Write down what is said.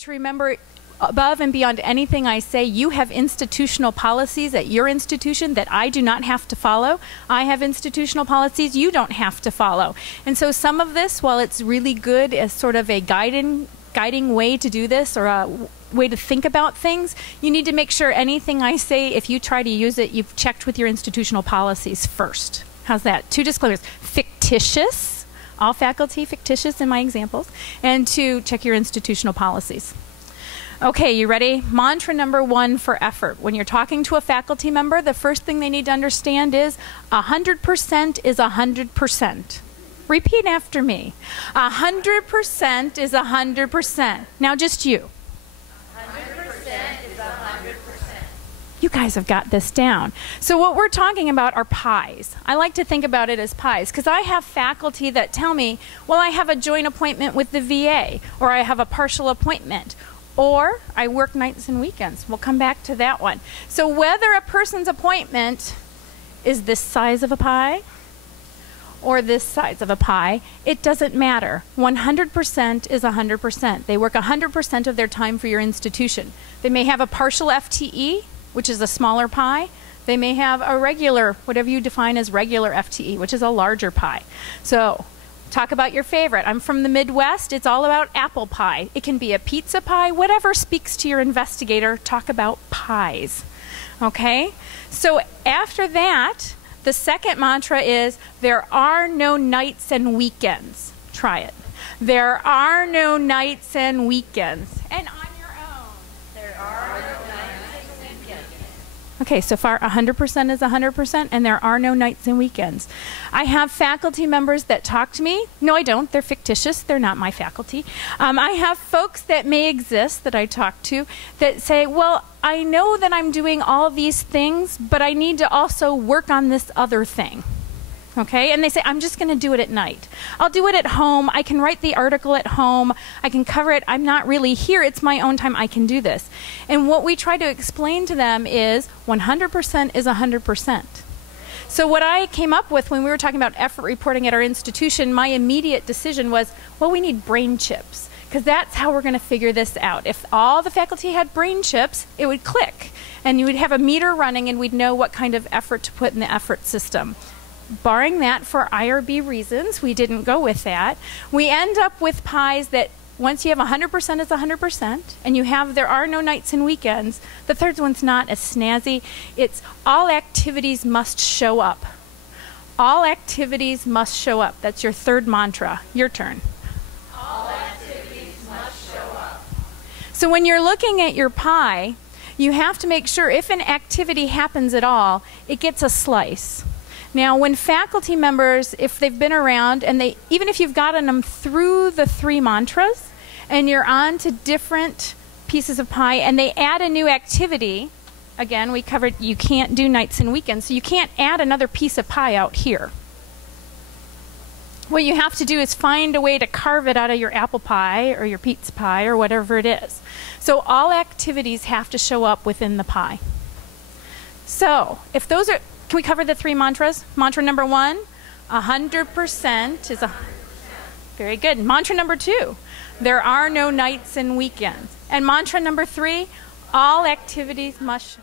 to remember, above and beyond anything I say, you have institutional policies at your institution that I do not have to follow. I have institutional policies you don't have to follow. And so some of this, while it's really good as sort of a guiding way to do this, or a way to think about things, you need to make sure anything I say, if you try to use it, you've checked with your institutional policies first. How's that? 2 disclaimers. Fictitious, all faculty fictitious in my examples, and 2, check your institutional policies. Okay, you ready? Mantra number 1 for effort. When you're talking to a faculty member, the first thing they need to understand is 100% is 100%. Repeat after me. 100% is 100%. Now just you. 100% is 100%. You guys have got this down. So what we're talking about are pies. I like to think about it as pies because I have faculty that tell me, well, I have a joint appointment with the VA, or I have a partial appointment, or I work nights and weekends. We'll come back to that one. So whether a person's appointment is this size of a pie or this size of a pie, it doesn't matter. 100% is 100%. They work 100% of their time for your institution. They may have a partial FTE, which is a smaller pie. They may have a regular, whatever you define as regular FTE, which is a larger pie. So talk about your favorite. I'm from the Midwest. It's all about apple pie. It can be a pizza pie, whatever speaks to your investigator. Talk about pies. Okay? So after that, the second mantra is, there are no nights and weekends. Try it. There are no nights and weekends. And on your own, there are no nights and weekends. Okay, so far 100% is 100%, and there are no nights and weekends. I have faculty members that talk to me. No, I don't. They're fictitious. They're not my faculty. I have folks that may exist that I talk to that say, well, I know that I'm doing all these things, but I need to also work on this other thing. Okay, and they say, I'm just going to do it at night. I'll do it at home. I can write the article at home. I can cover it. I'm not really here. It's my own time. I can do this. And what we try to explain to them is 100% is 100%. So what I came up with when we were talking about effort reporting at our institution, my immediate decision was, well, we need brain chips, because that's how we're going to figure this out. If all the faculty had brain chips, it would click, and you would have a meter running, and we'd know what kind of effort to put in the effort system. Barring that, for IRB reasons, we didn't go with that. We end up with pies that once you have 100% is 100%, and you have there are no nights and weekends, the third one's not as snazzy. It's all activities must show up. All activities must show up. That's your third mantra. Your turn. All activities must show up. So when you're looking at your pie, you have to make sure if an activity happens at all, it gets a slice. Now, when faculty members, if they've been around, and even if you've gotten them through the 3 mantras, and you're on to different pieces of pie, and they add a new activity, again, we covered you can't do nights and weekends, so you can't add another piece of pie out here. What you have to do is find a way to carve it out of your apple pie, or your pizza pie, or whatever it is. So all activities have to show up within the pie. So, if those are... Can we cover the 3 mantras? Mantra number 1, 100% is a... Very good. Mantra number 2, there are no nights and weekends. And mantra number 3, all activities must...